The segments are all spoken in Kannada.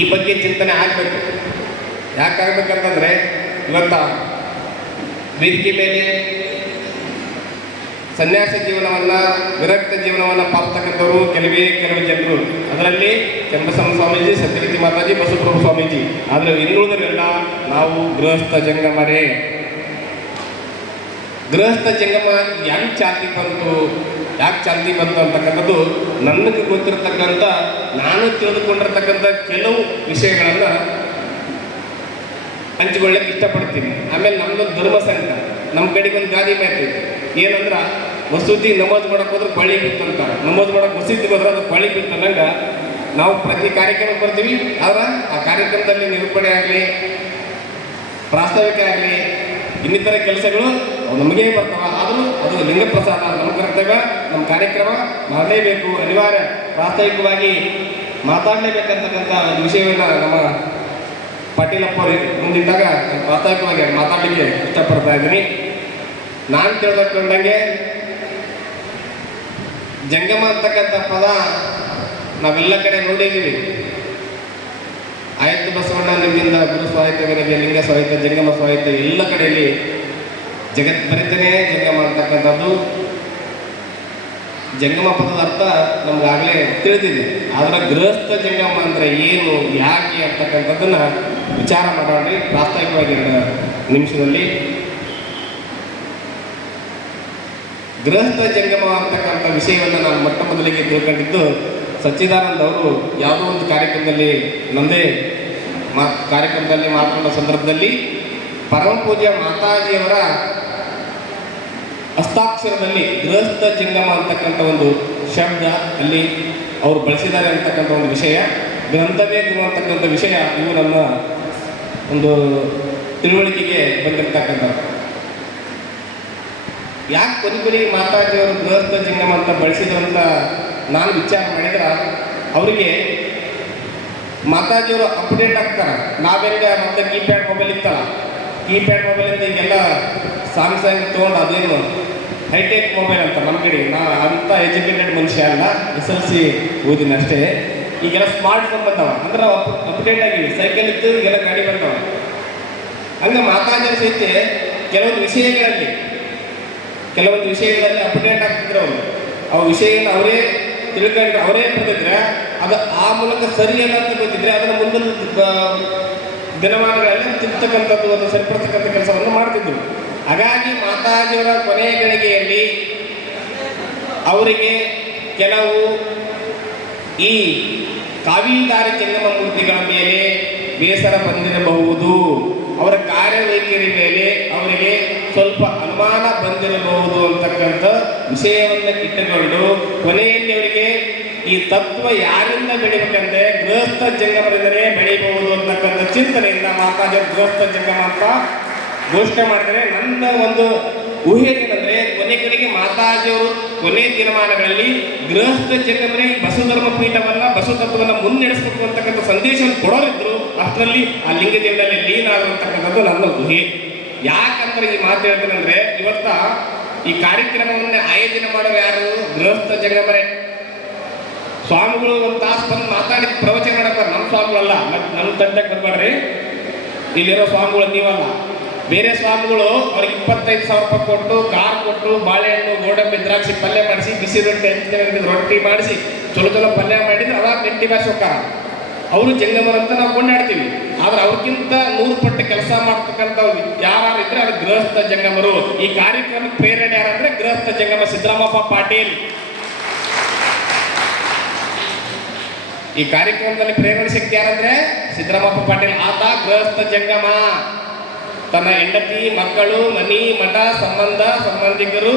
ಈ ಬಗ್ಗೆ ಚಿಂತನೆ ಆಗಬೇಕು. ಯಾಕಾಗಬೇಕಂತಂದರೆ ಇವತ್ತ ವೇದಿಕೆ ಮೇಲೆ ಸನ್ಯಾಸ ಜೀವನವನ್ನು, ವಿರಕ್ತ ಜೀವನವನ್ನು ಪಾಲಿಸ್ತಕ್ಕಂಥವರು ಕೆಲವು ಜನರು, ಅದರಲ್ಲಿ ಚನ್ನಬಸವ ಸ್ವಾಮೀಜಿ, ಸತ್ಯವತಿ ಮಾತಾಜಿ, ಬಸವಪ್ರಭು ಸ್ವಾಮೀಜಿ. ಆದರೆ ಇನ್ನುಳಿದರೆಲ್ಲ ನಾವು ಗೃಹಸ್ಥ ಜಂಗಮರೇ. ಗೃಹಸ್ಥ ಜಂಗಮ ಯಾಕೆ ಚಾಲ್ತಿ ಬಂತು ಅಂತಕ್ಕಂಥದ್ದು ನನಗೆ ಗೊತ್ತಿರತಕ್ಕಂಥ, ನಾನು ತಿಳಿದುಕೊಂಡಿರ್ತಕ್ಕಂಥ ಕೆಲವು ವಿಷಯಗಳನ್ನು ಹಂಚಿಕೊಳ್ಳಕ್ಕೆ ಇಷ್ಟಪಡ್ತೀನಿ. ಆಮೇಲೆ ನಮ್ಮದು ಧರ್ಮ ಸಂಘ, ನಮ್ಮ ಕಡೆಗೆ ಒಂದು ಗಾದಿ ಮಾತು ಏನಂದ್ರೆ, ಮಸೂದಿ ನಮಾಜ್ ಮಾಡಕ್ಕೆ ಹೋದ್ರೆ ಬಳಿ ಬಿತ್ತಂತ, ನಮಾಜ್ ಮಾಡಕ್ಕೆ ಮಸೀದಿಗೆ ಹೋದ್ರೆ ಅದು ಬಳಿ ಬಿತ್ತಂದಂಗೆ ನಾವು ಪ್ರತಿ ಕಾರ್ಯಕ್ರಮಕ್ಕೆ ಬರ್ತೀವಿ. ಆದ್ರೆ ಆ ಕಾರ್ಯಕ್ರಮದಲ್ಲಿ ನಿರೂಪಣೆ ಆಗಲಿ, ಪ್ರಾಸ್ತಾವಿಕ ಆಗಲಿ, ಇನ್ನಿತರ ಕೆಲಸಗಳು ನಮಗೇ ಬರ್ತಾವ. ಆದರೂ ಅದು ಲಿಂಗ ಪ್ರಸಾದ, ನಮ್ಮ ಕರ್ತವ್ಯ, ನಮ್ಮ ಕಾರ್ಯಕ್ರಮ ಮಾಡಲೇಬೇಕು, ಅನಿವಾರ್ಯ. ಪ್ರಾಸ್ತಾವಿಕವಾಗಿ ಮಾತಾಡಲೇಬೇಕಂತಕ್ಕಂಥ ಒಂದು ವಿಷಯವನ್ನು ನಮ್ಮ ಪಾಟೀಲಪ್ಪ ಮುಂದಿಟ್ಟಾಗ ಪ್ರಾಸ್ತಾವಿಕವಾಗಿ ಮಾತಾಡಲಿಕ್ಕೆ ಇಷ್ಟಪಡ್ತಾ ಇದ್ದೀನಿ. ನಾನು ತಿಳ್ಕೊಂಡಂಗೆ ಜಂಗಮ ಅಂತಕ್ಕಂಥ ಪದ ನಾವೆಲ್ಲ ಕಡೆ ನೋಡಿದ್ದೀವಿ. ಆಯ್ತು ಬಸವಣ್ಣ ನಿಮ್ಮಿಂದ ಗುರು ಸಾಹಿತ್ಯ ವಿನಗೆ, ಲಿಂಗ ಸಾಹಿತ್ಯ, ಜಂಗಮ ಸಾಹಿತ್ಯ ಎಲ್ಲ ಕಡೆಯಲ್ಲಿ ಜಗತ್ ಬರೀತಾನೆ ಜಂಗಮ ಅಂತಕ್ಕಂಥದ್ದು. ಜಂಗಮ ಪದದ ಅರ್ಥ ನಮ್ಗಾಗಲೇ ತಿಳಿದಿದೆ. ಆದರೆ ಗೃಹಸ್ಥ ಜಂಗಮ ಅಂದರೆ ಏನು, ಯಾಕೆ ಅಂತಕ್ಕಂಥದ್ದನ್ನು ವಿಚಾರ ಮಾಡೋಣ ಪ್ರಾಸ್ತಾವಿಕವಾಗಿ 2 ನಿಮಿಷದಲ್ಲಿ. ಗೃಹಸ್ಥ ಜಂಗಮ ಅಂತಕ್ಕಂಥ ವಿಷಯವನ್ನು ನಾನು ಮೊಟ್ಟ ಮೊದಲಿಗೆ ತಿಳ್ಕೊಂಡಿದ್ದು ಸಚ್ಚಿದಾನಂದ ಅವರು ಯಾವುದೋ ಒಂದು ಕಾರ್ಯಕ್ರಮದಲ್ಲಿ, ನಂದೇ ಕಾರ್ಯಕ್ರಮದಲ್ಲಿ ಮಾತನಾಡುವ ಸಂದರ್ಭದಲ್ಲಿ ಪರಮ ಪೂಜ್ಯ ಮಾತಾಜಿಯವರ ಹಸ್ತಾಕ್ಷರದಲ್ಲಿ ಗೃಹಸ್ಥ ಜಂಗಮ ಅಂತಕ್ಕಂಥ ಒಂದು ಶಬ್ದ ಅಲ್ಲಿ ಅವರು ಬಳಸಿದ್ದಾರೆ ಅಂತಕ್ಕಂಥ ಒಂದು ವಿಷಯ, ಗ್ರಂಥವೇ ಗುರು ಅಂತಕ್ಕಂಥ ವಿಷಯ, ಇವು ನನ್ನ ಒಂದು ತಿಳುವಳಿಕೆಗೆ ಬಂದಿರತಕ್ಕಂಥದ್ದು. ಯಾಕೆ ಕೊನೆಗೆ ಮಾತಾಜಿಯವರು ಗೃಹಸ್ಥ ಜಂಗಮ ಅಂತ ಬಳಸಿದ್ರು ಅಂತ ನಾನು ವಿಚಾರ ಮಾಡಿದ್ರೆ, ಅವರಿಗೆ ಮಾತಾಜಿಯವರು ಅಪ್ಡೇಟ್ ಆಗ್ತಾರೆ. ನಾವೆಲ್ಲ ಮತ್ತೆ ಕೀಪ್ಯಾಡ್ ಮೊಬೈಲ್ ಇತ್ತಲ್ಲ, ಕೀಪ್ಯಾಡ್ ಮೊಬೈಲಿಂದ ಈಗೆಲ್ಲ ಸ್ಯಾಮ್ಸಂಗ್ ತೊಗೊಂಡು ಅದೇನು ಹೈಟೆಕ್ ಮೊಬೈಲ್ ಅಂತ. ನಮ್ಮ ಕಡೆ ನಾವು ಅಂಥ ಎಜುಕೇಟೆಡ್ ಮನುಷ್ಯ ಅಲ್ಲ, SLC ಓದಿನಷ್ಟೇ. ಈಗೆಲ್ಲ ಸ್ಮಾರ್ಟ್ ಫೋನ್ ಬಂದವ, ಅಂದ್ರೆ ಅಪ್ಡೇಟ್ ಆಗಿವಿ. ಸೈಕಲ್ ಇತ್ತು, ಈಗೆಲ್ಲ ಗಾಡಿ ಬಂದವ. ಹಂಗೆ ಮಾತಾಜಿಯವ್ರ ಸಹಿತ ಕೆಲವೊಂದು ವಿಷಯಗಳಲ್ಲಿ ಅಪ್ಡೇಟ್ ಆಗ್ತಿದ್ರು ಅವರು. ಆ ವಿಷಯನ ಅವರೇ ತಿಳ್ಕೊಂಡ್ರೆ, ಅವರೇ ಬರೆದಿದ್ರೆ ಅದು ಆ ಮೂಲಕ ಸರಿಯಲ್ಲ ಅಂತ ಗೊತ್ತಿದ್ರೆ ಅದನ್ನು ಮುಂದಿನ ದಿನಮಾನಗಳಲ್ಲಿ ತಿಳ್ತಕ್ಕಂಥದ್ದು, ಒಂದು ಸರಿಪಡಿಸ್ತಕ್ಕಂಥ ಕೆಲಸವನ್ನು ಮಾಡ್ತಿದ್ರು. ಹಾಗಾಗಿ ಮಾತಾಜಿಯವರ ಕೊನೆಯ ಗಳಿಗೆಯಲ್ಲಿ ಅವರಿಗೆ ಕೆಲವು ಈ ಕಾವಿಧಾರಿ ಜಂಗಮ ಮೂರ್ತಿಗಳ ಮೇಲೆ ಬೇಸರ ಬಂದಿರಬಹುದು, ಅವರ ಕಾರ್ಯವೈಖರಿ ಮೇಲೆ ಅವರಿಗೆ ಸ್ವಲ್ಪ ಅನುಮಾನ ಬಂದಿರಬಹುದು ಅಂತಕ್ಕಂಥ ವಿಷಯವನ್ನು ಇಟ್ಟುಕೊಂಡು ಕೊನೆಯಲ್ಲಿ ಅವರಿಗೆ ಈ ತತ್ವ ಯಾರಿಂದ ಬೆಳಿಬೇಕಂದ್ರೆ ಗೃಹಸ್ಥ ಜಂಗಮರಿಂದಲೇ ಬೆಳೀಬಹುದು ಅಂತಕ್ಕಂಥ ಚಿಂತನೆಯಿಂದ ಮಾತಾಜಿಯವರು ಗೃಹಸ್ಥ ಜಂಗಮ ಅಂತ ಘೋಷಣೆ ಮಾಡಿದರೆ, ನನ್ನ ಒಂದು ಊಹೆ ಏನಂದರೆ ಕೊನೆಗೆ ಮಾತಾಜಿಯವರು ಕೊನೆ ದಿನಮಾನಗಳಲ್ಲಿ ಗೃಹಸ್ಥ ಜಂಗಮನೇ ಬಸವಧರ್ಮ ಪೀಠವನ್ನ, ಬಸವ ತತ್ವವನ್ನು ಮುನ್ನಡೆಸಬೇಕು ಅಂತಕ್ಕಂಥ ಸಂದೇಶವನ್ನು ಕೊಡೋರಿದ್ರು. ಅಷ್ಟರಲ್ಲಿ ಆ ಲಿಂಗ ದೇವದಲ್ಲಿ ಲೀನ ಆಗಿರ್ತಕ್ಕಂಥದ್ದು ನನ್ನ ಊಹೆ. ಯಾಕಂದ್ರೆ ಈ ಮಾತು ಹೇಳ್ತೇನೆ ಅಂದ್ರೆ, ಇವತ್ತ ಈ ಕಾರ್ಯಕ್ರಮವನ್ನೇ ಆಯೋಜನೆ ಮಾಡೋರು ಯಾರು? ಗೃಹಸ್ಥ ಜಂಗಮರೇ. ಸ್ವಾಮಿಗಳು ಒಂದು ತಾಸು ಬಂದು ಮಾತಾಡಿ ಪ್ರವಚನ ಮಾಡ್ತಾರೆ. ನಮ್ಮ ಸ್ವಾಮಿಗಳಲ್ಲ, ನಮ್ಮ ತಂಡಕ್ಕೆ ಬರ್ಬೇಡ್ರಿ, ಇಲ್ಲಿರೋ ಸ್ವಾಮಿಗಳು ನೀವಲ್ಲ. ಬೇರೆ ಸ್ವಾಮಿಗಳು ಅವ್ರಿಗೆ 25,000 ರೂಪಾಯಿ ಕೊಟ್ಟು, ಕಾರ್ ಕೊಟ್ಟು, ಬಾಳೆಹಣ್ಣು, ಗೋಡಂಬಿ, ದ್ರಾಕ್ಷಿ ಪಲ್ಯ ಮಾಡಿಸಿ, ಬಿಸಿ ರೊಟ್ಟಿ ಮಾಡಿಸಿ, ಚಲೋ ಪಲ್ಯ ಮಾಡಿದ್ರೆ ಅವಾಗ ಗಂಟಿ ಭಾಷೆ ಹೋಗ್ತಾರ. ಅವರು ಜಂಗಮರಂತ ನಾವು ಕೊಂಡಾಡ್ತೀವಿ. ಆದ್ರೆ ಅವ್ರಿಗಿಂತ 100 ಪಟ್ಟು ಕೆಲಸ ಮಾಡ್ತಕ್ಕಂಥ ಯಾರು ಇದ್ರೆ ಅದು ಗೃಹಸ್ಥ ಜಂಗಮರು. ಈ ಕಾರ್ಯಕ್ರಮಕ್ಕೆ ಪ್ರೇರಣೆ ಯಾರಂದ್ರೆ ಗೃಹಸ್ಥ ಜಂಗಮ ಸಿದ್ದರಾಮಪ್ಪ ಪಾಟೀಲ್. ಈ ಕಾರ್ಯಕ್ರಮದಲ್ಲಿ ಪ್ರೇರಣೆ ಶಕ್ತಿ ಯಾರಂದ್ರೆ ಸಿದ್ದರಾಮಪ್ಪ ಪಾಟೀಲ್. ಆತ ಗೃಹಸ್ಥ ಜಂಗಮ. ತನ್ನ ಹೆಂಡತಿ, ಮಕ್ಕಳು, ಮನಿ, ಮಠ, ಸಂಬಂಧಿಕರು,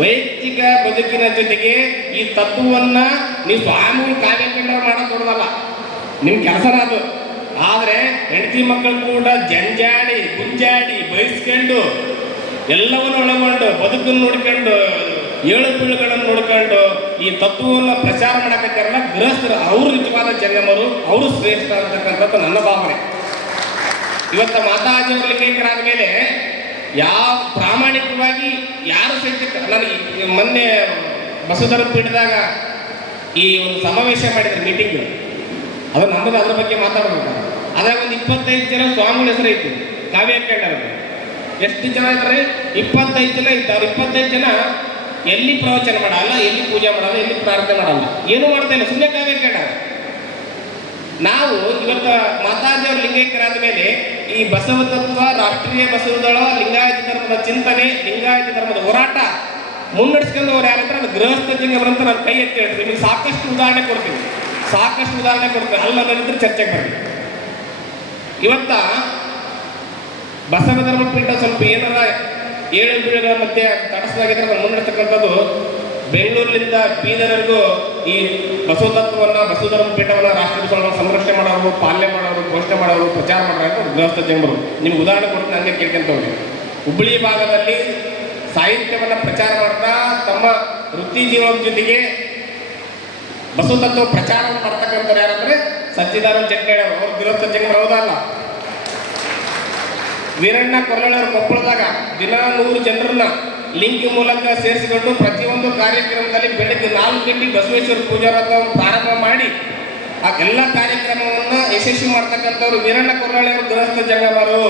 ವೈಯಕ್ತಿಕ ಬದುಕಿನ ಜೊತೆಗೆ ಈ ತತ್ವವನ್ನ ನೀವು ಸ್ವಾಮಿಗಳು ಕಾರ್ಯಕ್ರಮ ಮಾಡೋದು ಕೊಡೋದಲ್ಲ, ನಿಮ್ಮ ಕೆಲಸನ ಅದು. ಆದರೆ ಹೆಂಡತಿ ಮಕ್ಕಳು ಕೂಡ ಜಂಜಾಡಿ ಗುಂಜಾಡಿ ಬಯಸ್ಕೊಂಡು ಎಲ್ಲವನ್ನು ಒಳಗೊಂಡು ಬದುಕನ್ನು ನೋಡ್ಕೊಂಡು ಏಳು ಬೀಳುಗಳನ್ನು ನೋಡ್ಕೊಂಡು ಈ ತತ್ವವನ್ನು ಪ್ರಚಾರ ಮಾಡಕತ್ತಾರಲ್ಲ ಗೃಹಸ್ಥರು, ಅವರು ನಿಜವಾದ ಜಂಗಮರು, ಅವರು ಶ್ರೇಷ್ಠ ಅಂತಕ್ಕಂಥದ್ದು ನನ್ನ ಭಾವನೆ. ಇವತ್ತು ಮಾತಾಜಿಯವರು ಲಿಂಗೈಕ್ಯರಾದ ಮೇಲೆ ಯಾವ ಪ್ರಾಮಾಣಿಕವಾಗಿ ಯಾರು ಸಹಿತ, ನನಗೆ ಮೊನ್ನೆ ಬಸವಧರ್ಮ ಪೀಠದಾಗ ಈ ಒಂದು ಸಮಾವೇಶ ಮಾಡಿದ್ರು, ಮೀಟಿಂಗ್. ಅದು ನಮ್ಮದು, ಅದ್ರ ಬಗ್ಗೆ ಮಾತಾಡಬೇಕು. ಅದ್ರಾಗ ಒಂದು 25 ಜನ ಸ್ವಾಮಿಗಳ ಹೆಸರು ಐತಿ, ಕಾವ್ಯ ಕೇಳಾರ. ಎಷ್ಟು ಜನ ಇದ್ದಾರೆ? 25 ಜನ ಇದ್ದಾರೆ. 25 ಜನ ಎಲ್ಲಿ ಪ್ರವಚನ ಮಾಡಲ್ಲ, ಎಲ್ಲಿ ಪೂಜೆ ಮಾಡಲ್ಲ, ಎಲ್ಲಿ ಪ್ರಾರ್ಥನೆ ಮಾಡಲ್ಲ, ಏನೂ ಮಾಡ್ತಾ ಇಲ್ಲ, ಸುಮ್ಮನೆ ಕಾವ್ಯ ಕೇಳಾರ. ನಾವು ಇವತ್ತು ಮಾತಾಜಿಯವರು ಲಿಂಗೈಕ್ಯರಾದ ಮೇಲೆ ಈ ಬಸವ ತತ್ವ, ರಾಷ್ಟ್ರೀಯ ಬಸವದಳ, ಲಿಂಗಾಯತ ಧರ್ಮದ ಚಿಂತನೆ, ಲಿಂಗಾಯತ ಧರ್ಮದ ಹೋರಾಟ ಮುನ್ನಡೆಸ್ಕೊಂಡವ್ರು ಯಾರಂದ್ರೆ ಅದು ಗೃಹಸ್ಥ ಜಂಗಮರು ಅಂತ ನಾನು ಕೈ ಎತ್ತಿ ಹೇಳ್ತೀನಿ. ನಿಮಗೆ ಸಾಕಷ್ಟು ಉದಾಹರಣೆ ಕೊಡ್ತೀನಿ. ಅಲ್ಲದಿದ್ರೆ ಚರ್ಚೆಗೆ ಬರ್ತೀನಿ. ಇವತ್ತ ಬಸವ ಧರ್ಮ ಪೀಠ ಸ್ವಲ್ಪ ಏನಾರ ಏಳು ಬೀಳುಗಳ ಮಧ್ಯೆ ತಟಸ್ಥವಾಗಿದ್ರೆ ಅದನ್ನು ಮುನ್ನಡೆಸ್ತಕ್ಕಂಥದ್ದು ಬೆಂಗಳೂರಿನಿಂದ ಬೀದರ್ವರೆಗೂ ಈ ಬಸವ ತತ್ವವನ್ನು, ಬಸವ ಧರ್ಮ ಪೀಠವನ್ನು, ರಾಷ್ಟ್ರೀಯ ಬಸವಗಳನ್ನು ಸಂರಕ್ಷಣೆ ಮಾಡೋರು, ಪಾಲನೆ ಮಾಡೋರು, ಘೋಷಣೆ ಮಾಡೋರು, ಪ್ರಚಾರ ಮಾಡೋರು ಗೃಹಸ್ಥ ಜಂಗಮರು. ನಿಮ್ಗೆ ಉದಾಹರಣೆ ಕೊಡ್ತೀನಿ, ಹಂಗೆ ಕೇಳ್ಕೊಂತ ಹೋಗಿ. ಹುಬ್ಬಳ್ಳಿ ಭಾಗದಲ್ಲಿ ಸಾಹಿತ್ಯವನ್ನು ಪ್ರಚಾರ ಮಾಡ್ತಾ ತಮ್ಮ ವೃತ್ತಿ ಜೀವನದ ಜೊತೆಗೆ ಬಸವ ತತ್ವ ಪ್ರಚಾರವನ್ನು ಮಾಡ್ತಕ್ಕಂಥವ್ರು ಯಾರಂದ್ರೆ ಸಚ್ಚಿದಾನಂದ ಜಗ್ಗೇಡಿ ಅವರು ಗೃಹಸ್ಥ ಜಂಗಮರು. ಹೌದಲ್ಲ? ವೀರಣ್ಣ ಕೊರಳವರು ಕೊಪ್ಪಳದಾಗ ದಿನ 100 ಜನರನ್ನ ಲಿಂಕ್ ಮೂಲಕ ಸೇರಿಸಿಕೊಂಡು ಪ್ರತಿಯೊಂದು ಕಾರ್ಯಕ್ರಮದಲ್ಲಿ ಬೆಳಗ್ಗೆ 4 ಗಂಟೆಗೆ ಬಸವೇಶ್ವರ ಪೂಜಾರಥವನ್ನು ಪ್ರಾರಂಭ ಮಾಡಿ ಆ ಎಲ್ಲ ಕಾರ್ಯಕ್ರಮವನ್ನು ಯಶಸ್ವಿ ಮಾಡ್ತಕ್ಕಂಥವ್ರು ವೀರಣ್ಣ ಕೊರಳವರು ಗೃಹಸ್ಥ ಜಂಗಮರು.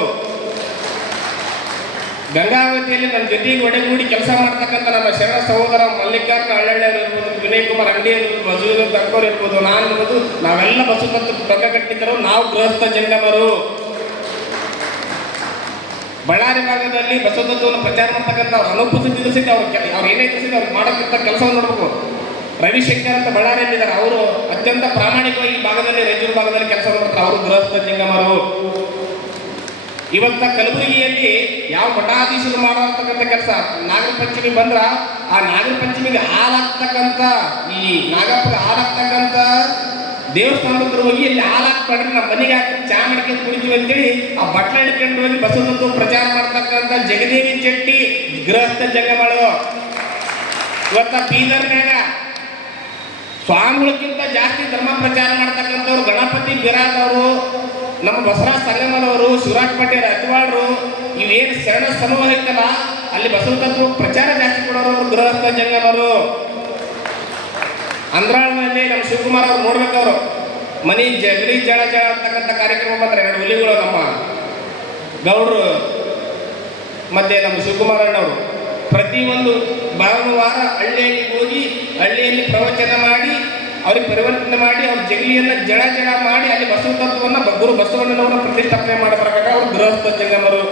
ಗಂಗಾವತಿಯಲ್ಲಿ ನನ್ನ ಜೊತೆಗೆ ಒಡೆಗೂಡಿ ಕೆಲಸ ಮಾಡ್ತಕ್ಕಂಥ ನಮ್ಮ ಶರಣ ಸಹೋದರ ಮಲ್ಲಿಕಾರ್ಜುನ ಹಳ್ಳಳ್ಳಿಯವರು ಇರ್ಬೋದು, ವಿನಯ್ ಕುಮಾರ್ ಅಂಗಡಿ ಇರ್ಬೋದು, ಬಸವ ತಕ್ಕವ್ರು ಇರ್ಬೋದು, ನಾನು ಇರ್ಬೋದು, ನಾವೆಲ್ಲ ಬಸವ ತತ್ವ ಡೊಗ್ಗ ಕಟ್ಟಿದ್ದರು. ನಾವು ಗೃಹಸ್ಥ ಜಂಗಮರು. ಬಳ್ಳಾರಿ ಭಾಗದಲ್ಲಿ ಬಸವ ತತ್ವವನ್ನು ಪ್ರಚಾರ ಮಾಡ್ತಕ್ಕಂಥ ಅವ್ರು ಅನುಪಸ್ಥಿತಿ ಸಹಿತ ಅವ್ರು ಏನೈತೆ ಸಹಿತ ಅವ್ರು ಮಾಡೋಕ್ಕಂಥ ಕೆಲಸವನ್ನು ನೋಡ್ಬೇಕು. ರವಿಶಂಕರ್ ಅಂತ ಬಳ್ಳಾರಿಯಲ್ಲಿದ್ದಾರೆ, ಅವರು ಅತ್ಯಂತ ಪ್ರಾಮಾಣಿಕವಾಗಿ ಈ ಭಾಗದಲ್ಲಿ, ರಾಯಚೂರು ಭಾಗದಲ್ಲಿ ಕೆಲಸ ಮಾಡ್ತಾರೆ. ಅವರು ಗೃಹಸ್ಥ ಜಂಗಮರು. ಇವತ್ತ ಕಲಬುರಗಿಯಲ್ಲಿ ಯಾವ ಮಠಾಧೀಶರು ಮಾಡತಕ್ಕಂಥ ಕೆಲಸ, ನಾಗರ ಪಂಚಮಿ ಬಂದ್ರ ಆ ನಾಗರ ಪಂಚಮಿಗೆ ಹಾಲಾಗ್ತಕ್ಕಂಥ, ಈ ನಾಗಪ್ಪಗೆ ಹಾಲಾಗ್ತಕ್ಕಂಥ ದೇವಸ್ಥಾನದ ಹೋಗಿ ಇಲ್ಲಿ ಹಾಲಾಕ್ಬೇಡ್ರಿ, ನಮ್ಮ ಮನೆಗೆ ಹಾಕಿ ಚಾ ಮಾಡ್ಕೊಂಡು ಕುಡಿತೀವಿ ಅಂತೇಳಿ ಆ ಬಟ್ಲ ಹಿಡ್ಕೊಂಡು ಹೋಗಿ ಬಸವತತ್ವ ಪ್ರಚಾರ ಮಾಡ್ತಕ್ಕಂಥ ಜಗದೇವಿ ಚೆಟ್ಟಿ ಗೃಹಸ್ಥ ಜಂಗಮರು. ಇವತ್ತ ಬೀದರ್ನಾಗ ಸ್ವಾಮಿಗಳಕ್ಕಿಂತ ಜಾಸ್ತಿ ಧರ್ಮ ಪ್ರಚಾರ ಮಾಡ್ತಕ್ಕಂಥವ್ರು ಗಣಪತಿ ಬಿರಾದ್ ಅವರು, ನಮ್ಮ ಬಸವರಾಜ ಸಂಗಮದವರು, ಶಿವರಾಜ್ ಪಾಟೀಲ್ ಅಜ್ವಾಳ್ರು, ಇವೇನು ಶರಣ ಸಮೂಹ ಐತಲ್ಲ ಅಲ್ಲಿ ಬಸವ ತತ್ವ ಪ್ರಚಾರ ಜಾಸ್ತಿ ಕೊಡೋರು ಅವರು ಗೃಹಸ್ಥ ಜಂಗಮರು. ಅಂದ್ರಾಳ್ನಲ್ಲಿ ನಮ್ಮ ಶಿವಕುಮಾರ್ ಅವ್ರು ನೋಡ್ಬೇಕವ್ರು ಮನಿ ಜಗಡಿ ಜಳ ಜಳ ಅಂತಕ್ಕಂಥ ಕಾರ್ಯಕ್ರಮ ಬಂದ್ರೆ 2 ಹುಲಿಗಳು, ನಮ್ಮ ಗೌಡ್ರು ಮತ್ತೆ ನಮ್ಮ ಶಿವಕುಮಾರ್ ಅಣ್ಣವರು ಪ್ರತಿಯೊಂದು ಭಾನುವಾರ ಹಳ್ಳಿಯಲ್ಲಿ ಹೋಗಿ ಹಳ್ಳಿಯಲ್ಲಿ ಪ್ರವಚನ ಮಾಡಿ ಅವ್ರಿಗೆ ಪರಿವರ್ತನೆ ಮಾಡಿ ಅವ್ರ ಜಗಲಿಯನ್ನು ಜಳ ಜಳ ಮಾಡಿ ಅಲ್ಲಿ ಬಸವ ತತ್ವವನ್ನು ಗುರು ಬಸವಣ್ಣನವರ ಪ್ರತಿಷ್ಠಾಪನೆ ಮಾಡಬೇಕಾಗ ಅವರು ಗೃಹಸ್ಥ ಜಂಗಮರು.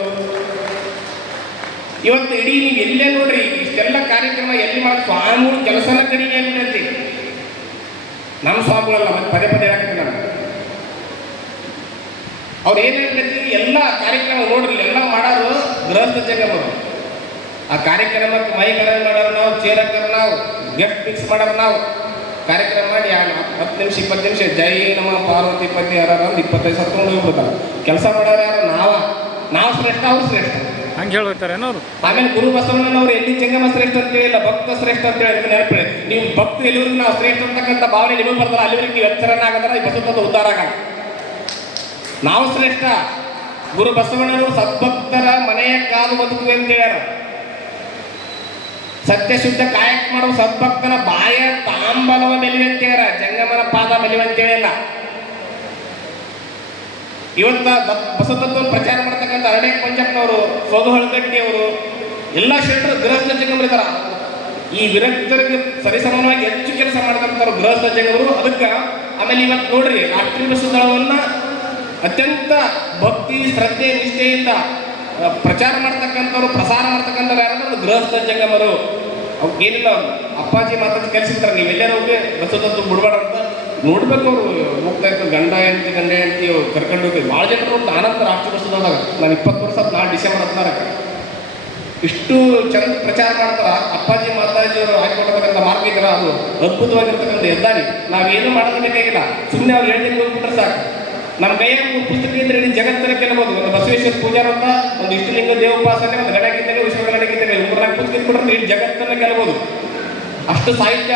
ಇವತ್ತು ಇಡೀ ನೀವು ಎಲ್ಲೇ ನೋಡ್ರಿ ಇಷ್ಟೆಲ್ಲ ಕಾರ್ಯಕ್ರಮ ಎಲ್ಲಿ ಮಾಡಿ ಸ್ವಾಮಿಗಳು ಕೆಲಸನ ಕಡಿಮೆ ಆಗ್ತೈತಿ. ನಮ್ಮ ಸ್ವಾಮಿಗಳಲ್ಲ, ಮತ್ತೆ ಪದೇ ಪದೇ ಹೇಳ್ತೀನಿ ನಾನು. ಅವ್ರು ಏನು ಹೇಳ್ತೈತಿ ಎಲ್ಲ ಕಾರ್ಯಕ್ರಮ ನೋಡ್ರಿ, ಎಲ್ಲ ಮಾಡೋರು ಗೃಹಸ್ಥ ಜಂಗಮರು. ಆ ಕಾರ್ಯಕ್ರಮಕ್ಕೆ ಮೈಕ್ ಅರೇಂಜ್ ಮಾಡೋರು ನಾವು, ಚೇರ್ ಹಾಕೋರು ನಾವು, ಗೆಸ್ಟ್ ಫಿಕ್ಸ್ ಮಾಡೋರು ನಾವು. ಕಾರ್ಯಕ್ರಮ ಮಾಡಿ 10 ನಿಮಿಷ 20 ನಿಮಿಷ ಜೈ ನಮ್ಮ ಪಾರ್ವತಿ ಪತಿ ಯಾರು 25 ಸತ್ಕೊಂಡು ಹೋಗ್ಬಿಡ್ತಾರೆ. ಕೆಲಸ ಮಾಡೋರು ಯಾರು? ನಾವು ಶ್ರೇಷ್ಠ, ಅವ್ರು ಶ್ರೇಷ್ಠ ಹಂಗೆ ಹೇಳ್ತಾರೇನೋ ಅವರು. ಆಮೇಲೆ ಗುರು ಬಸವಣ್ಣನವರು ಎಲ್ಲಿ ಜಂಗಮ ಶ್ರೇಷ್ಠ ಅಂತ ಹೇಳಿಲ್ಲ, ಭಕ್ತ ಶ್ರೇಷ್ಠ ಅಂತ ಹೇಳಿ ನೆನಪಿಡಿ. ನೀವು ಭಕ್ತ ಎಲ್ಲಿವರೆಗೂ ನಾವು ಶ್ರೇಷ್ಠ ಅಂತಕ್ಕಂಥ ಭಾವನೆ ನಿಮಗೆ ಬರ್ತಾರೆ, ಅಲ್ಲಿವರೆಗೆ ನೀವು ಎಚ್ಚರನ್ನ ಆಗದ್ರೆ ಈ ಬಸವತತ್ವ ಉದ್ಧಾರ ಆಗಲ್ಲ. ನಾವು ಶ್ರೇಷ್ಠ. ಗುರು ಬಸವಣ್ಣನವರು ಸದ್ಭಕ್ತರ ಮನೆಯ ಕಾದು ಬದುಕುವೆ ಅಂತ ಹೇಳ್ಯಾರ. ಸತ್ಯಶುದ್ಧ ಕಾಯಕ ಮಾಡುವ ಸದ್ಭಕ್ತನ ಬಾಯ ತಾಂಬಲವ ಮೆಲಿವೆ ಅಂತ ಹೇಳ್ಯಾರ, ಜಂಗಮನ ಪಾದ ಮೆಲಿವೆ ಅಂತ ಹೇಳಿಲ್ಲ. ಇವತ್ತ ಬಸವತತ್ವವನ್ನು ಪ್ರಚಾರ ಮಾಡ್ತಕ್ಕಂಥ ಅರಣ್ಯ ಪಂಚಪ್ಪನವರು, ಸೋದಹಳಗಟ್ಟಿ ಅವರು ಎಲ್ಲ ಶರಣರು ಗೃಹಸ್ಥ ಜಂಗಮರಿದಾರ. ಈ ವಿರಕ್ತರಿಗೆ ಸರಿಸಮವಾಗಿ ಹೆಚ್ಚು ಕೆಲಸ ಮಾಡ್ತಕ್ಕಂಥವ್ರು ಗೃಹಸ್ಥ ಜಂಗಮರು. ಅದಕ್ಕೆ ಆಮೇಲೆ ಇವತ್ತು ನೋಡ್ರಿ ರಾಷ್ಟ್ರೀಯ ಬಸವದಳವನ್ನ ಅತ್ಯಂತ ಭಕ್ತಿ ಶ್ರದ್ಧೆ ನಿಷ್ಠೆಯಿಂದ ಪ್ರಚಾರ ಮಾಡ್ತಕ್ಕಂಥವ್ರು, ಪ್ರಸಾರ ಮಾಡ್ತಕ್ಕಂಥವ್ರು ಯಾರಂದ್ರೆ ಗೃಹಸ್ಥ ಜಂಗಮರು. ಅವ್ರಿಗೇನಿಲ್ಲ, ಅಪ್ಪಾಜಿ ಮಾತಾಡಿ ಕಲಿಸಿರ್ತಾರೆ, ನೀವೆಲ್ಲರೂ ಹೋಗಿ ಬಸವತತ್ವ ಬಿಡ್ಬೇಡ ಅಂತ. ನೋಡ್ಬೇಕು ಅವರು ಹೋಗ್ತಾ ಇತ್ತು, ಗಂಡ ಹೆಂಡತಿ ಅವ್ರು ಕರ್ಕೊಂಡು ಹೋಗಿ ಭಾಳ ಜನರು ಆನಂದ ರಾಷ್ಟ್ರೀಯ ಬಸವದಾಗ. ನಾನು 20 ವರ್ಷ ನಾಳೆ ಡಿಸೆಂಬರ್ 16 ಇಷ್ಟು ಚಂದ ಪ್ರಚಾರ ಮಾಡ್ತಾರ. ಅಪ್ಪಾಜಿ ಮಾತಾಜಿಯವರು ಹಾಕಿಕೊಡ್ತಕ್ಕಂಥ ಮಾರ್ಗ ಇದರ ಅದು ಅದ್ಭುತವಾಗಿರ್ತಕ್ಕಂಥ ಹೆದ್ದಾರಿ. ನಾವೇನು ಮಾಡೋದು ಬೇಕಾಗಿಲ್ಲ, ಸುಮ್ಮನೆ ಅವ್ರು ಹೇಳ್ದಂಗೆ ಹೋಗ್ಬಿಟ್ರೆ ಸಾಕು. ನಮ್ಮ ಕೈಯಾಗ 3 ಪುಸ್ತಕ ಇದ್ರೆ ಇಡೀ ಜಗತ್ತಲ್ಲಿ ಕೆಲಬಹುದು. ಒಂದು ಬಸವೇಶ್ವರ ಪೂಜಾರ ಅಂತ, ಒಂದು ಇಷ್ಟಲಿಂಗ ದೇವೋಪಾಸನೆ, ಒಂದು ಗಣಗೀತೆಗಳು, ವಿಶ್ವಗಣಗೀತೆಗಳು, 3-4 ಪುಸ್ತಕ ಇಟ್ಬಿಟ್ರೆ ಇಡೀ ಜಗತ್ತನ್ನು ಕೆಲಬಹುದು. ಅಷ್ಟು ಸಾಹಿತ್ಯ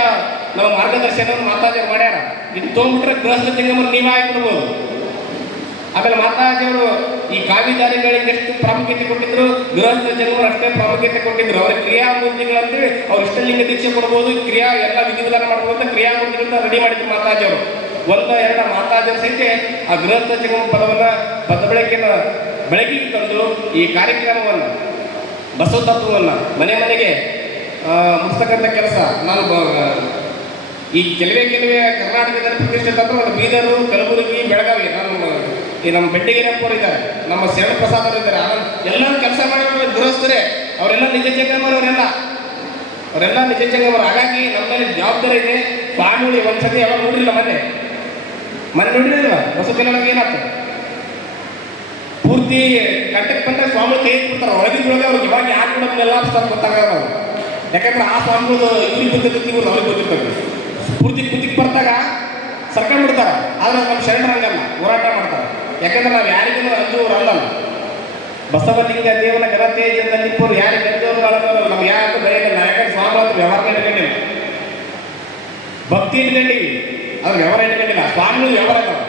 ನಮ್ಮ ಮಾರ್ಗದರ್ಶನವನ್ನು ಮಾತಾಜಿಯವರು ಮಾಡ್ಯಾರ. ಇದು ತೊಗೊಂಡ್ಬಿಟ್ರೆ ಗೃಹಸ್ಥ ಜಂಗಮರು ನೀವೇ ಆಗಿಬಿಡ್ಬೋದು. ಆಮೇಲೆ ಮಾತಾಜಿಯವರು ಈ ಕಾವಿದಾರಿಗಳಿಗೆ ಎಷ್ಟು ಪ್ರಾಮುಖ್ಯತೆ ಕೊಟ್ಟಿದ್ರು, ಗೃಹಸ್ಥ ಜಂಗಮರು ಅಷ್ಟೇ ಪ್ರಾಮುಖ್ಯತೆ ಕೊಟ್ಟಿದ್ರು. ಅವ್ರ ಕ್ರಿಯಾಮೂರ್ತಿಗಳಂತೇಳಿ ಅವ್ರು ಇಷ್ಟಲಿಂಗ ದೀಕ್ಷೆ ಕೊಡ್ಬೋದು, ಕ್ರಿಯಾ ಎಲ್ಲ ವಿಧಿವಿಧಾನ ಮಾಡ್ಬೋದು ಅಂತ ಕ್ರಿಯಾಮೂರ್ತಿಗಳನ್ನ ರೆಡಿ ಮಾಡಿದ್ರು ಮಾತಾಜಿಯವರು. ಒಂದು ಎರಡು ಮಾತಾಡಿದ ಸಹಿತ ಆ ಗೃಹಸ್ಥ ಜಂಗಮ ಪದವನ್ನು ಬೆಳಕಿಗೆ ತಂದು ಈ ಕಾರ್ಯಕ್ರಮವನ್ನು ಬಸವ ತತ್ವವನ್ನು ಮನೆ ಮನೆಗೆ ಮುಗಿಸ್ತಕ್ಕಂಥ ಕೆಲಸ ನಾನು ಈ ಕೆಲವೇ ಕರ್ನಾಟಕದಲ್ಲಿ ಪ್ರತಿಷ್ಠಿತ ಅಂದ್ರೆ ಒಂದು ಬೀದರು, ಕಲಬುರಗಿ, ಬೆಳಗಾವಿ, ಈ ನಮ್ಮ ಬೆಟ್ಟಿಗೆರಪ್ಪರು ಇದ್ದಾರೆ, ನಮ್ಮ ಶರಣ ಪ್ರಸಾದ್ ಅವರು ಇದ್ದಾರೆ, ಎಲ್ಲ ಕೆಲಸ ಮಾಡಿರೋ ಗೃಹಸ್ಥರೇ. ಅವರೆಲ್ಲ ನಿಜ ಅವರೆಲ್ಲ ನಿಜ ಜಂಗಮರು. ಹಾಗಾಗಿ ನಮ್ಮ ಮೇಲೆ ಜವಾಬ್ದಾರಿ ಇದೆ. ಸ್ವಾಮಿಗಳು ಒಂದ್ಸತಿ ಯಾವಾಗ ನೋಡಿರಲಿಲ್ಲ, ಮೊನ್ನೆ ನೋಡಿರಲಿಲ್ಲ ಬಸವ ಕಲ್ಯಾಣಕ್ಕೆ ಏನಾಗ್ತದೆ ಪೂರ್ತಿ ಕಂಟಕ್ಕೆ ಬಂದಾಗ ಸ್ವಾಮಿಗಳು ಕೈ ಕೊಡ್ತಾರೆ. ಒಳಗಿದ್ದೊಳಗೆ ಅವ್ರಿಗೆ ಇವಾಗ ಯಾಕೆ ಕೊಡೋದನ್ನೆಲ್ಲ ಗೊತ್ತಾಗಲ್ಲ ನಾವು. ಯಾಕಂದ್ರೆ ಆ ಸ್ವಾಮಿಗಳು ಇವ್ರಿಗೆ ಗೊತ್ತಿರ್ತದೆ, ಇವ್ರು ಅವ್ರಿಗೆ ಗೊತ್ತಿರ್ತದೆ. ಪೂರ್ತಿ ಕುತ್ತಿಗೆ ಬರ್ತಾಗ ಸರ್ಕೊಂಡು ಬಿಡ್ತಾರೆ. ಆದ್ರೆ ನಮ್ಮ ಶರಣರಂಗಲ್ಲ, ಹೋರಾಟ ಮಾಡ್ತಾರೆ. ಯಾಕಂದ್ರೆ ನಾವು ಯಾರಿಗೂ ಅಂಜುವರು ಅಲ್ಲಲ್ಲ. ಬಸವಲಿಂಗ ದೇವನ ಘನತೇಜದಲ್ಲಿಪ್ಪರು ಯಾರಿಗೆ ಗಂಜವರು ಅಳದವರು ನಾವು ಯಾರು ಬೆಳೆಯಲಿಲ್ಲ. ಯಾಕಂದ್ರೆ ಸ್ವಾಮಿಗಳ ವ್ಯವಹಾರ ಇಟ್ಕೊಂಡಿಲ್ಲ, ಭಕ್ತಿ ಇಟ್ಕೊಂಡಿವಿ, ಅವ್ರು ವ್ಯವಹಾರ ಇಟ್ಕೊಂಡಿಲ್ಲ. ಸ್ವಾಮಿಗಳು ವ್ಯವಹಾರ ಇದ್ದಾವೆ.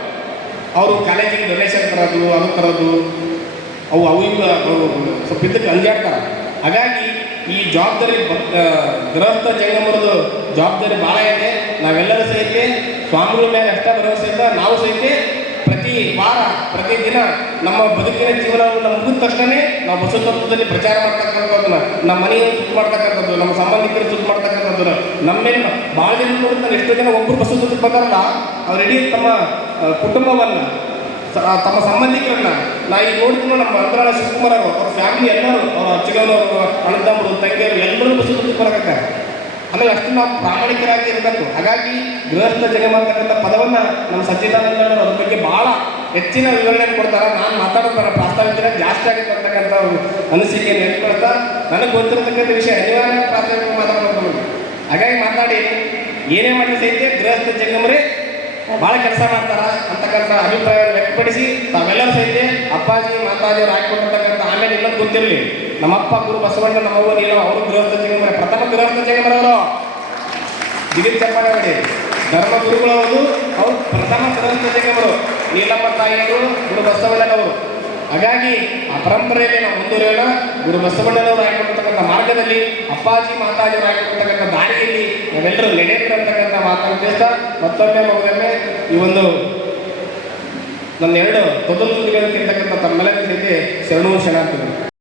ಅವರು ಕಾಲೇಜಿಗೆ ಡೊನೇಷನ್ ತರೋದು, ಅದು ತರೋದು, ಅವು ಸ್ವಲ್ಪ ಇದಕ್ಕೆ ಅಂಜಾಡ್ತಾರೆ. ಹಾಗಾಗಿ ಈ ಜವಾಬ್ದಾರಿ ಗೃಹಸ್ಥ ಜಂಗಮರದು ಜವಾಬ್ದಾರಿ ಭಾಳ ಇದೆ. ನಾವೆಲ್ಲರೂ ಸಹಿತ ಸ್ವಾಮಿಗಳ ಮೇಲೆ ಅಷ್ಟೇ ಭರವಸೆ ಇಲ್ಲ, ನಾವು ಸಹಿತ ಪ್ರತಿ ವಾರ ಪ್ರತಿದಿನ ನಮ್ಮ ಬದುಕಿನ ಜೀವನವನ್ನು ಮುಗಿದ ತಕ್ಷಣ ನಾವು ಬಸವ ತತ್ವದಲ್ಲಿ ಪ್ರಚಾರ ಮಾಡ್ತಕ್ಕಂಥದ್ದನ್ನ, ನಮ್ಮ ಮನೆಯನ್ನು ಸುತ್ತು ಮಾಡ್ತಕ್ಕಂಥದ್ದು, ನಮ್ಮ ಸಂಬಂಧಿಕರು ಸುತ್ತು ಮಾಡ್ತಕ್ಕಂಥದ್ದು. ನಮ್ಮ ಮೇಲೆ ಭಾಳ ಜನ ನೋಡುತ್ತಾರೆ. ಎಷ್ಟೋ ಜನ ಒಬ್ಬರು ಬಸವ ತತ್ವಕ್ಕೆ ಬಂದಾರಲ್ಲ, ಅವ್ರು ಇಡೀ ತಮ್ಮ ಕುಟುಂಬವನ್ನು, ತಮ್ಮ ಸಂಬಂಧಿಕರನ್ನ ನಾ ಈಗ ನೋಡಿದ್ರು. ನಮ್ಮ ಅಂತರಾಳ ಶಿವಕುಮಾರ್ ಅವರು, ಅವ್ರ ಫ್ಯಾಮಿಲಿ ಎಲ್ಲರೂ, ಅವ್ರ ಅಚ್ಚಗನವರು, ಅಣ್ಣತಮ್ಮರು, ತಂಗಿಯರು ಎಲ್ಲರೂ ಬಸವ ತತ್ವಕ್ಕೆ ಬರಕತ್ತಾರೆ. ಆಮೇಲೆ ಅಷ್ಟು ನಾವು ಪ್ರಾಮಾಣಿಕರಾಗಿ ಇರಬೇಕು. ಹಾಗಾಗಿ ಗೃಹಸ್ಥ ಜಂಗಮ ಅಂತಕ್ಕಂಥ ಪದವನ್ನು ನಮ್ಮ ಸಚ್ಚಿದಾನಂದ ಅವರು ಅದ್ರ ಬಗ್ಗೆ ಭಾಳ ಹೆಚ್ಚಿನ ವಿವರಣೆ ಕೊಡ್ತಾರೆ. ನಾನು ಮಾತಾಡೋದು ಪ್ರಾಸ್ತಾವಿಕ ಜಾಸ್ತಿ ಆಗುತ್ತೆ ಅಂತಕ್ಕಂಥ ಅನಿಸಿಕೆಯನ್ನು ಹೇಳ್ಕೊಳ್ತಾ, ನನಗೆ ಗೊತ್ತಿರತಕ್ಕಂಥ ವಿಷಯ ಅನಿವಾರ್ಯ ಪ್ರಾಸ್ತಾವಿಕ ಮಾತಾಡೋದು. ಹಾಗಾಗಿ ಮಾತಾಡಿ ಏನೇ ಮಾಡಿ ಸಹಿತ ಗೃಹಸ್ಥ ಜಂಗಮರೇ ಭಾಳ ಕೆಲಸ ಮಾಡ್ತಾರ ಅಂತಕ್ಕಂಥ ಅಭಿಪ್ರಾಯ ವ್ಯಕ್ತಪಡಿಸಿ ತಾವೆಲ್ಲರೂ ಸಹಿತ ಅಪ್ಪಾಜಿ ಮಾತಾಜಿಯವರು ಹಾಕಿಕೊಂಡಿರ್ತಕ್ಕಂಥ, ಆಮೇಲೆ ಇನ್ನೊಂದು ಗೊತ್ತಿರಲಿ, ನಮ್ಮಪ್ಪ ಗುರು ಬಸವಣ್ಣ, ನಮ್ಮವ್ವ ನೀನು ಅವರು ಗೃಹಸ್ಥ ಜಂಗಮರೇ, ಪ್ರಥಮ ಗೃಹಸ್ಥ ಜಂಗಮರವರು ದಿಲೀಪ್ ಚಪ್ಪಾಳೆ ಮಾಡಿ ಧರ್ಮ ಗುರುಗಳವರು, ಅವರು ಪ್ರಥಮ ಗೃಹಸ್ಥ ಜಂಗಮರು. ನೀಲಮ್ಮ ತಾಯಿಯವರು ಗುರು ಬಸವಣ್ಣನವರು. ಹಾಗಾಗಿ ಆ ಪರಂಪರೆಯಲ್ಲಿ ನಾವು ಮುಂದುವರಿಯೋಣ. ಗುರು ಬಸವಣ್ಣನವರು ಹಾಕಿಕೊಡ್ತಕ್ಕಂಥ ಮಾರ್ಗದಲ್ಲಿ, ಅಪ್ಪಾಜಿ ಮಾತಾಜಿಯವರು ಹಾಕಿಕೊಡ್ತಕ್ಕಂಥ ದಾರಿಯಲ್ಲಿ ನಾವೆಲ್ಲರೂ ನಡೆಯಬೇಕಂತಕ್ಕಂಥ ಮಾತನ್ನು ತಿಳಿಸ್ತಾ ಮತ್ತೊಮ್ಮೆ ಈ ಒಂದು ನನ್ನ ಎರಡು ತೊದಲು ನುಡಿಗಳಿರ್ತಕ್ಕಂಥ ತಮ್ಮೆಲ್ಲರಿಗೂ ಸಹಿತ ಶರಣು ಶರಣಾರ್ಥಿಗಳು.